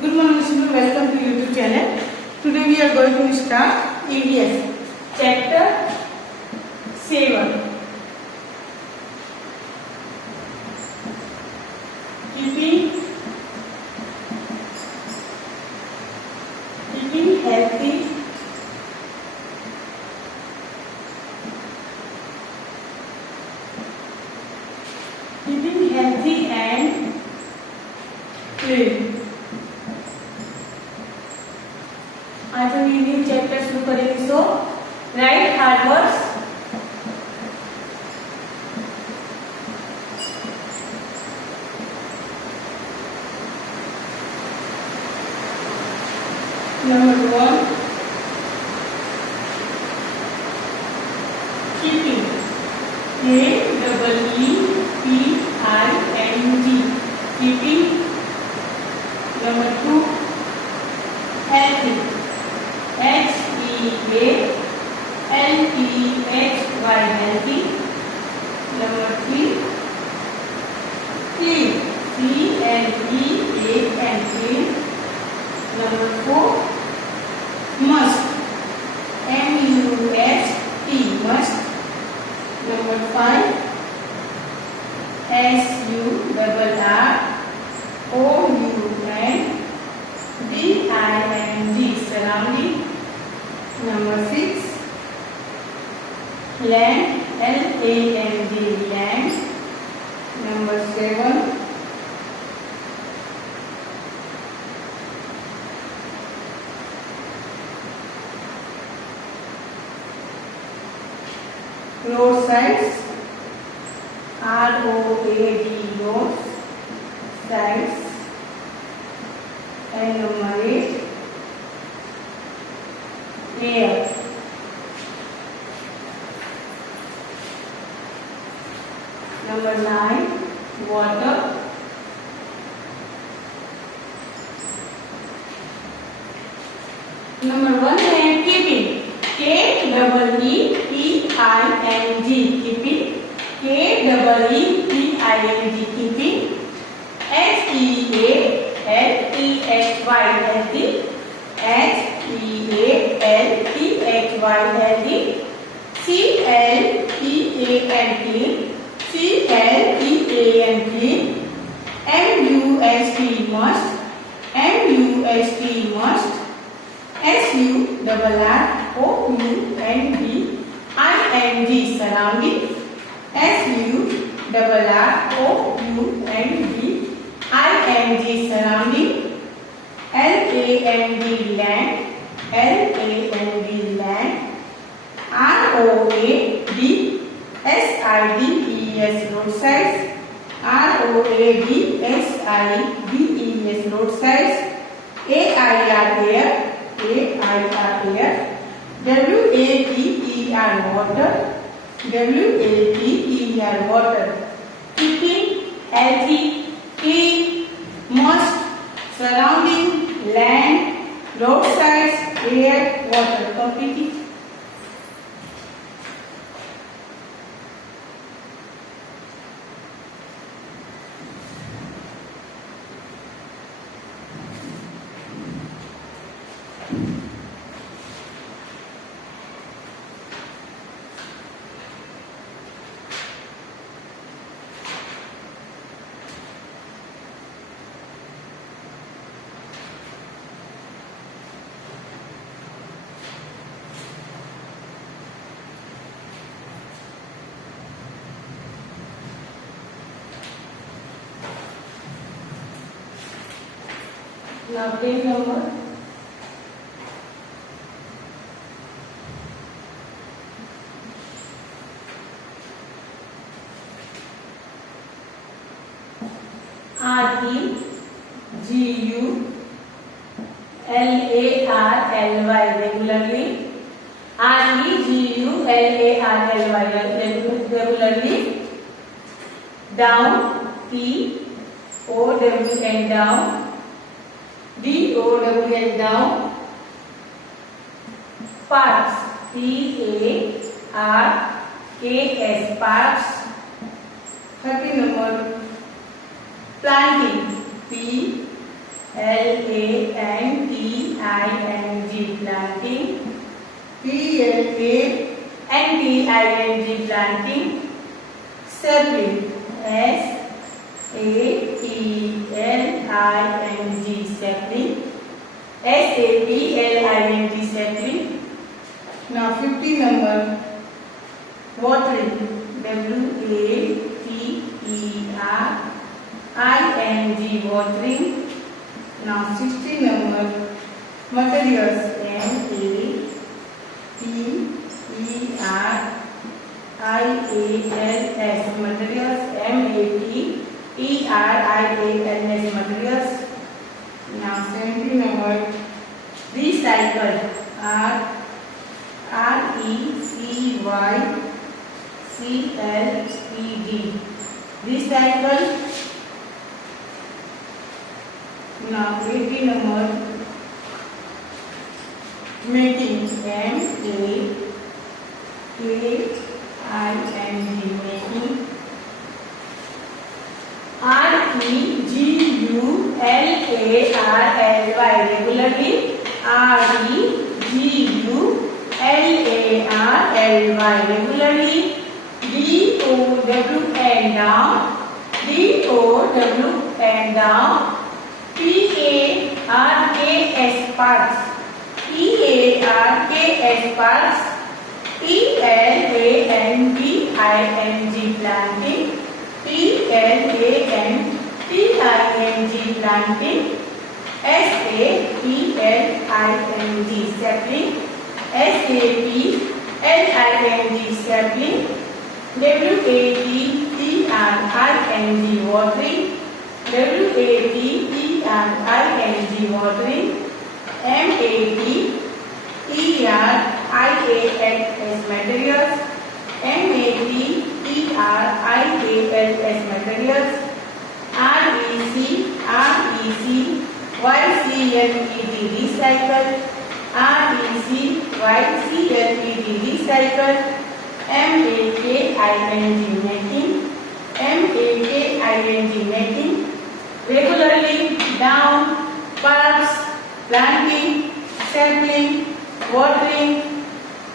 Good morning students, welcome to YouTube channel. Today we are going to start EVS chapter 7. Keeping healthy and clean. आज हम new chapter शुरू करेंगे. So write hard words. Number 1 keeping. KEEPING. Keeping. Number 2 healthy. HEALTHY healthy. Number 3 clean. CLEAN clean. Number 4 must. MUST must. Number 5 SURROUNDING surrounding. Number 6 land. LAND land. Number 7 roadsides. ROAD roads sides. And number 8 air. Number 9 water. Number 1 है keeping. KEEPING keeping. KEEPING keeping. HEALTHY healthy. HEALTHY healthy. CLEAN clean. CLEAN clean. MUST must. MUST must. SURROUNDING surrounding. SURROUNDING surrounding. LAND land. LAND. ROADSIDES roadsides. ROADSIDES roadsides. AIR air. WATER water. WATER water. Keeping healthy. Clean. Must. Surrounding. Land. Roadsides. Air. Water. Complete. Now page number. REGULARLY regularly. REGULARLY regularly. Down. TOWN down. DOWN down. Parks. PARKS parks. 30 number. Planting. Planting, planting, Planting, planting, sapling, sapling, sapling, sapling. Now 50 number, watering, watering, watering. Now 60 number, materials, materials, materials. Now 70 number, recycle, recycled, recycle. Now 80 number, making, making, making, regularly, regularly, DOWN, down, down, PARKS, parts, parts, PLANTING, planting, PLANTING, planting, SAPLING, sapling, SAPLING, sapling, WATERING, watering, watering, MATERIALS, materials, MATERIALS, materials, RECYCLED, recycle, recycle, making, regularly, down, parts, planting, sapling, watering,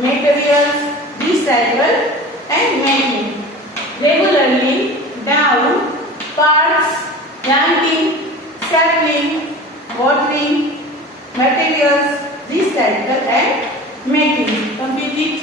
materials, recycle and making. Regularly, down, parts, planting, sapling, watering, materials, recycle and making. Complete it.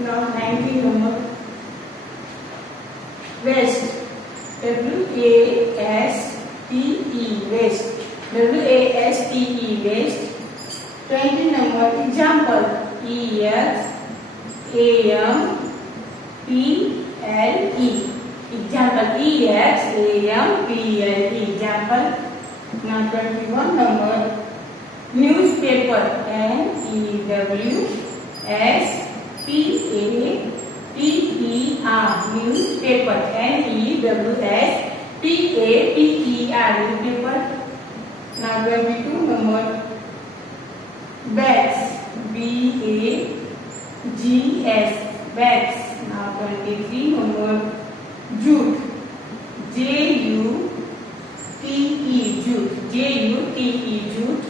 Now 90 number, waste, WASTE, waste, waste. 20 number, example, EXAMPLE, example, EXAMPLE, example. Now 21 number, newspaper, NEWSPAPER, newspaper, NEWSPAPER, newspaper. Now 22 number, bags, BAGS, bags. Now 23 number, jute, JUTE, jute, J-U-T-E, jute.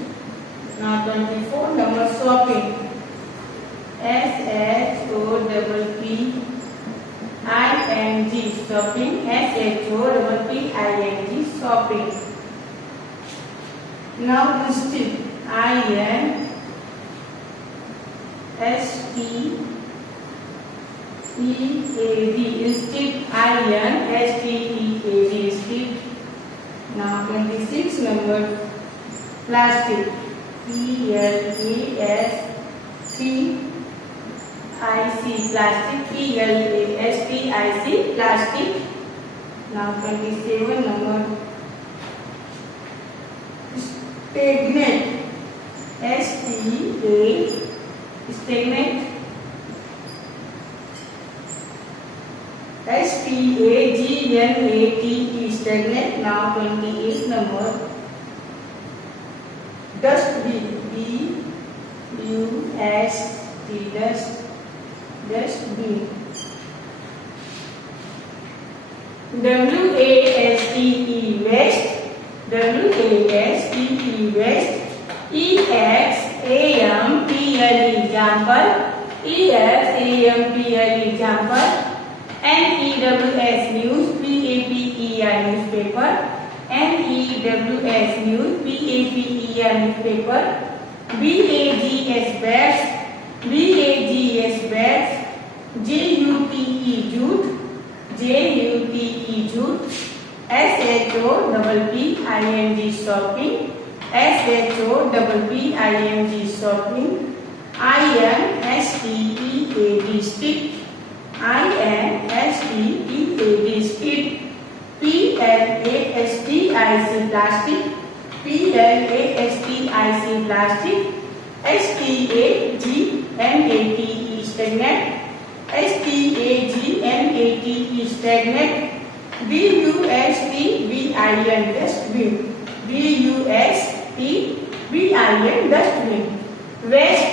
Now 24 number, shopping, S-H-O-P-P-I-N-G, shopping, S-H-O-P-P-I-N-G, shopping. Now instead, I-N-S-T-E-A-D, instead, I-N-S-T-E-A-D, instead. Now 26 number, plastic, P-L-A-S-T-I-C, plastic, P-L-A-S-T-I-C, plastic. Now 27 number, stagnant, S-T-A, stagnant, S-T-A-G-N-A-T-E, stagnant. Now 28 number, dustbin, D-U-S-T, dustbin, W-A-S-T-E, waste, W-A-S-T-E, waste, E-X-A-M-P-L-E, example, E-X-A-M-P-L-E, example, N-E-W-S, news, P-A-P-E-R, newspaper, N-E-W-S, news, P-A-P-E-R, newspaper, B-A-G-S, bats, B-A-G-S, bats, J-U-T-E, jute, J-U-T-E, jute, S-H-O-P-P-I-N-G, shopping, S-H-O-P-P-I-N-G, shopping, I-N-S-T-E-A-D, stick, I-N-S-T-E-A-D, stick, P-L-A-S-T-I-C, plastic, P-L-A-S-T-I-C, plastic, S-T-A-G-N-A-T-E, stagnant, S-T-A-G-N-A-T-E, stagnant, D-U-S-T-B-I-N, dustbin, D-U-S-T-B-I-N, dustbin, waste,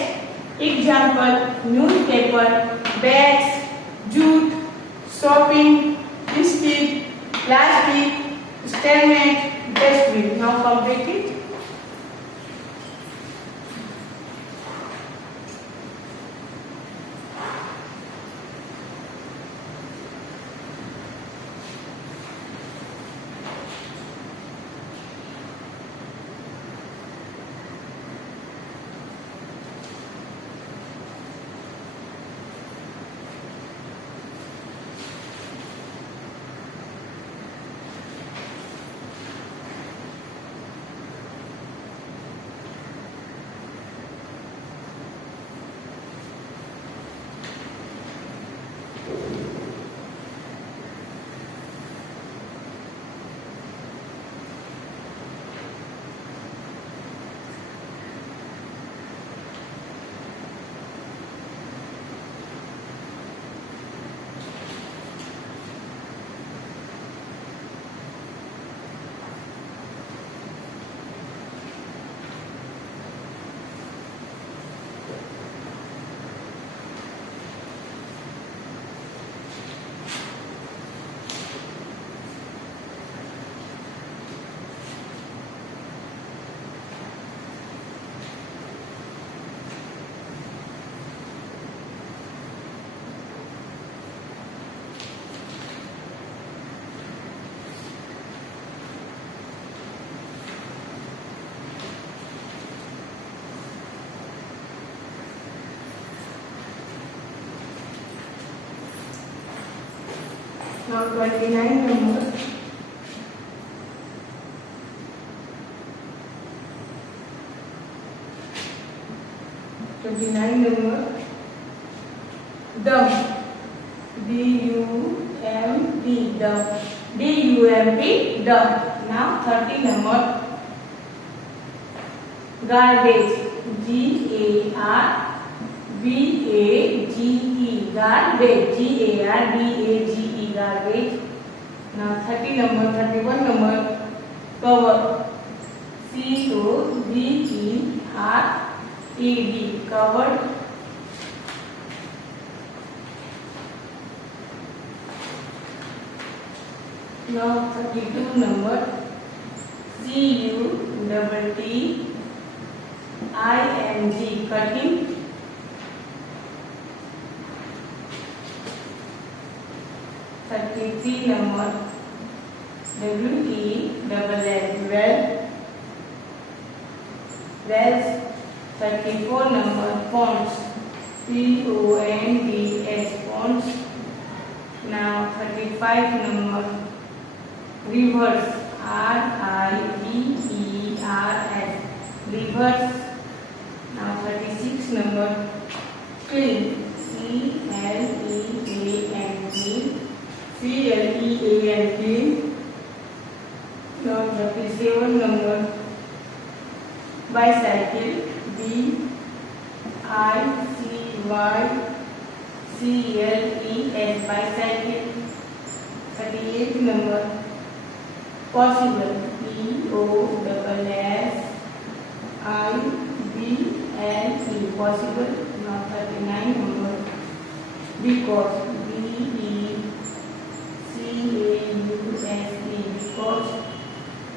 example, newspaper, bags, jute, shopping, stick, plastic, stagnant, dustbin. Now complete it. Now 29 number. Dump. D-U-M-P. Dump. D-U-M-P. Dump. Now 30 number. Garbage. G-A-R-B-A-G-E. Garbage. G-A-R-B-A-G-E. Garbage. Now 30 number. 31 number. Cover. C-O-V-E-R-E-D. Covered. Now 32 number. CUTTING cutting. (33) number WELL wells. 34 number ponds, PONDS ponds. Now 35 number rivers, RIVERS rivers. Now 36 number clean, CLEAN clean. Now 37 number bicycle, BICYCLES bicycle. 38 number possible, POSSIBLE possible. Now 39 number because, BECAUSE because.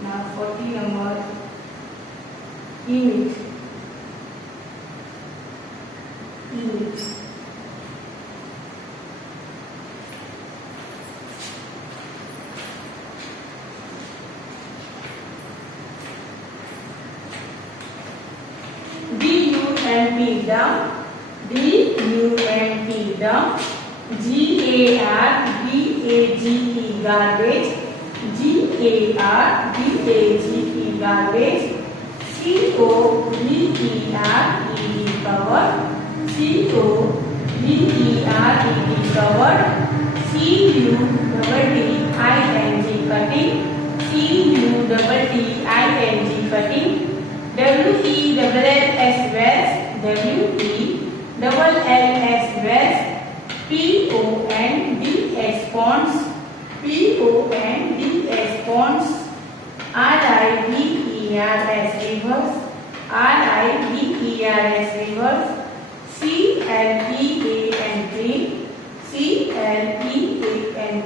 Now 40 number image. DUMP dump, GARBAGE garbage, garbage. covered, covered. CUTTING cutting. WELLS wells, WELLS wells. PONDS ponds, ponds. RIVERS rivers, rivers. CLEAN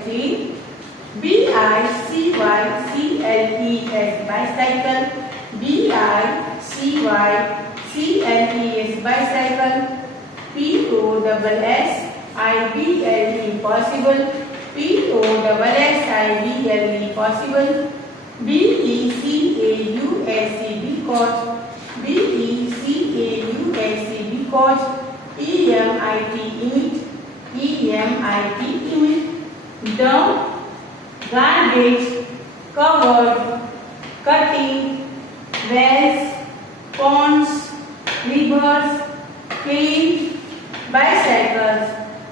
tree, BICYCLES bicycle, BICYCLES bicycle. POSSIBLE possible, POSSIBLE possible. BECAUSE because, because. EMIT dump, garbage, covered, cutting, wells, ponds, rivers, clean, bicycles,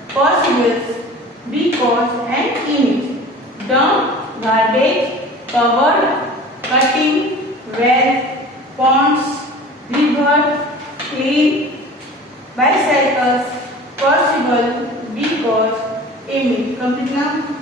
possibles, because and image. Dump, garbage, covered, cutting, wells, ponds, river, clean, bicycles, possible, because, image. Complete now.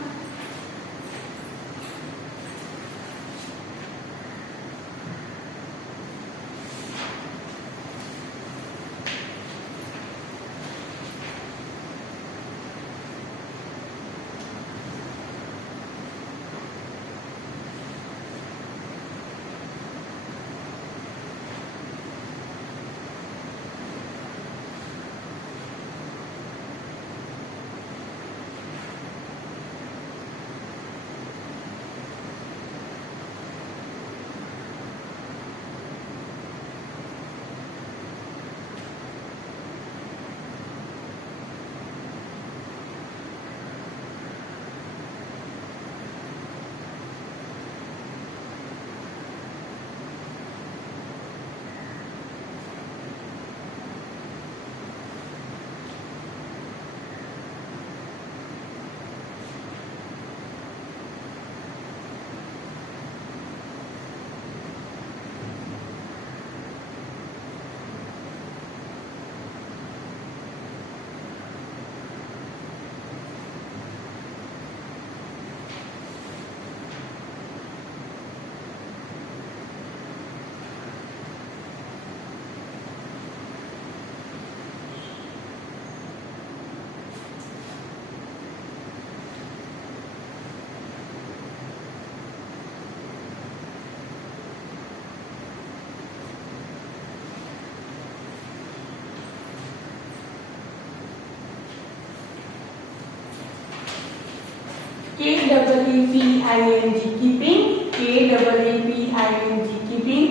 K-E-E-P-I-N-G, keeping, K-E-E-P-I-N-G, keeping,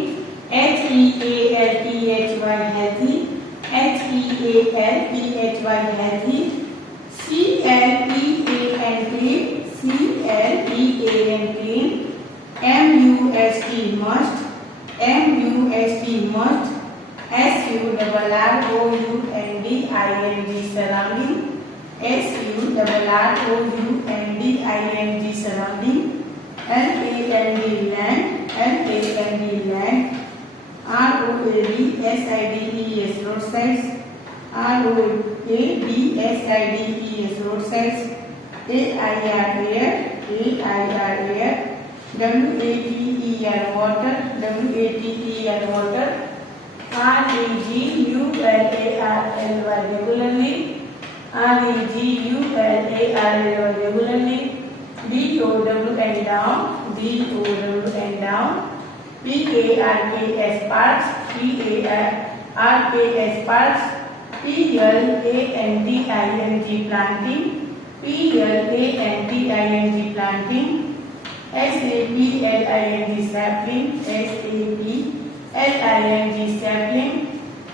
H-E-A-L-T-H-Y, healthy, H-E-A-L-T-H-Y, healthy, C-L-E-A-N, clean, C-L-E-A-N, clean, M-U-S-T, must, M-U-S-T, must, S-U-R-R-O-U-N-D-I-N-G, surrounding, S-U-R-R-O-U-N-D-I-N-G, surrounding, L-A-N-D, land, L-A-N-D, land, R-O-A-D-S-I-D-E-S, roadsides, R-O-A-D-S-I-D-E-S, roadsides, A-I-R, air, A-I-R, air, W-A-T-E-R, water, W-A-T-E-R, water, R-E-G-U-L-A-R-L-Y, regularly, R-E-G-U-L-A-R-L-Y, regularly, D-O-W-N, down, D-O-W-N, down, P-A-R-K-S, parks, P-A-R-K-S, parks, P-L-A-N-T-I-N-G, planting, P-L-A-N-T-I-N-G, planting, S-A-P-L-I-N-G, sapling, S-A-P-L-I-N-G, sapling,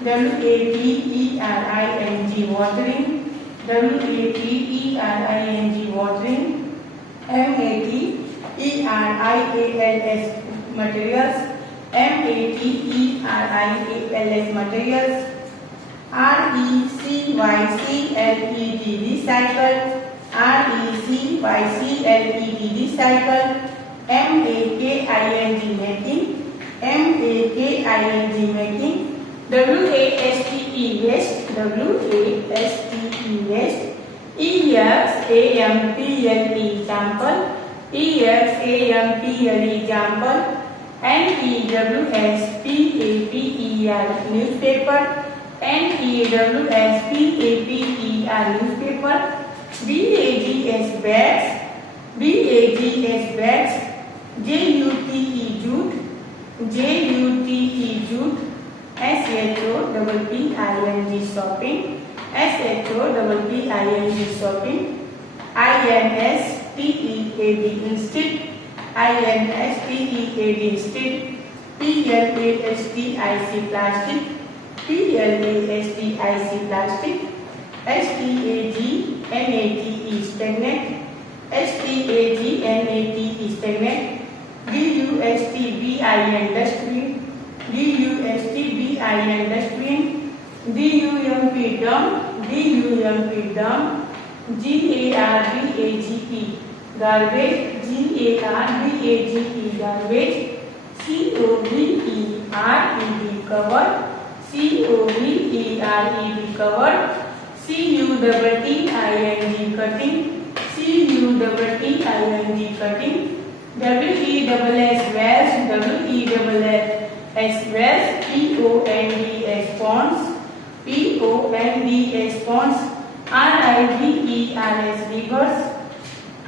W-A-T-E-R-I-N-G, watering, W-A-T-E-R-I-N-G, watering, M-A-T-E-R-I-A-L-S, materials, M-A-T-E-R-I-A-L-S, materials, R-E-C-Y-C-L-E-D, recycle, R-E-C-Y-C-L-E-D, recycle, M-A-K-I-N-G, making, M-A-K-I-N-G, making, W-A-S-T-E, waste, W-A-S-T-E, waste, E-X-A-M-P-L-E, example, E-X-A-M-P-L-E, example, N-E-W-S-P-A-P-E-R, newspaper, N-E-W-S-P-A-P-E-R, newspaper, B-A-G-S, bags, B-A-G-S, bags, J-U-T-E, jute, J-U-T-E, jute, S-H-O-P-P-I-N-G, shopping, S-H-O-P-P-I-N-G, shopping, I-N-S-T-E-A-D, instant, I-N-S-T-E-A-D, instant, P-L-A-S-T-I-C, plastic, P-L-A-S-T-I-C, plastic, S-T-A-G-N-A-T-E, stagnant, S-T-A-G-N-A-T-E, stagnant, D-U-S-T-B-I-N, dustbin, D-U-S-T-B-I-N, dustbin, D-U-M-P, dump, D-U-M-P, dump, G-A-R-B-A-G-E, garbage, G-A-R-B-A-G-E, garbage, C-O-V-E-R-E-D, cover, C-O-V-E-R-E-D, cover, C-U-T-T-I-N-G, cutting, C-U-T-T-I-N-G, cutting, W-E-S-S, wares, W-E-S-S, wares, P-O-N-D-S, ponds, P-O-N-D-S, ponds, R-I-V-E-R-S, rivers,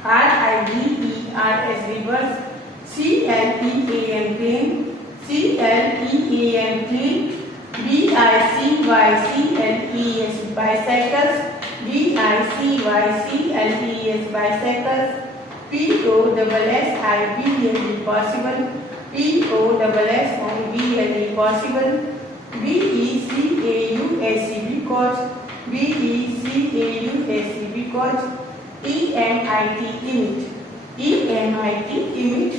R-I-V-E-R-S, rivers, C-L-E-A-N, clean, C-L-E-A-N, clean, B-I-C-Y-C-L-E-S, bicycles, B-I-C-Y-C-L-E-S, bicycles, P-O-S-S-I-B-L-E, possible, P-O-S-S-I-B-L-E, possible, B-E-C-A-U-S-E, because, B-E-C-A-U-S-E, because, E-M-I-T, image, E-M-I-T, image,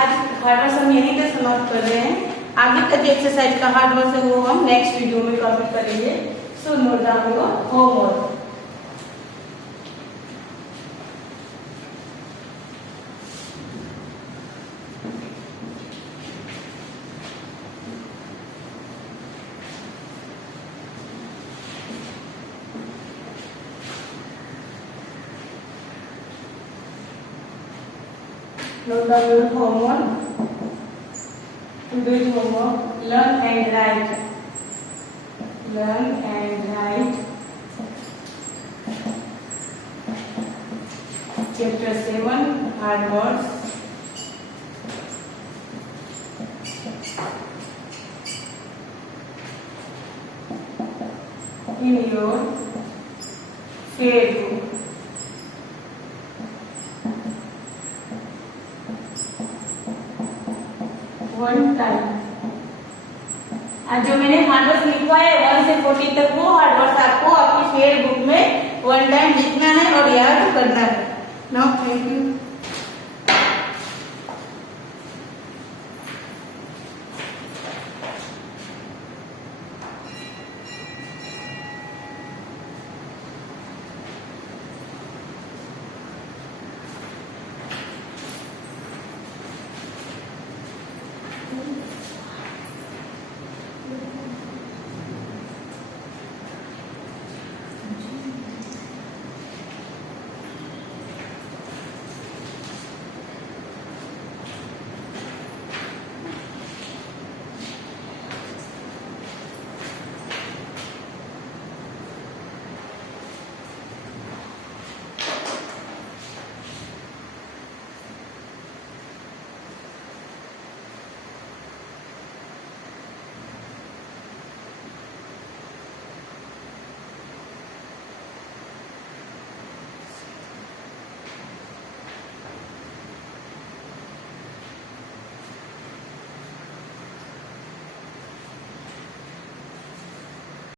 आज hard work हम यहीं तक समाप्त कर रहे हैं। आगे का जो एक्सरसाइज का हार्ड वर्क है वो हम नेक्स्ट वीडियो में कंप्लीट करेंगे। So note down your homework. Note down your homework. Today's homework. Learn and write. Learn and write. Chapter 7. Hard words. In your fair book. One time. आज जो मैंने hard words लिखवाया है 1 से 40 तक वो हार्ड वर्ड्स आपको आपकी फेयर बुक में वन टाइम लिखना है और याद करना है। Now thank you.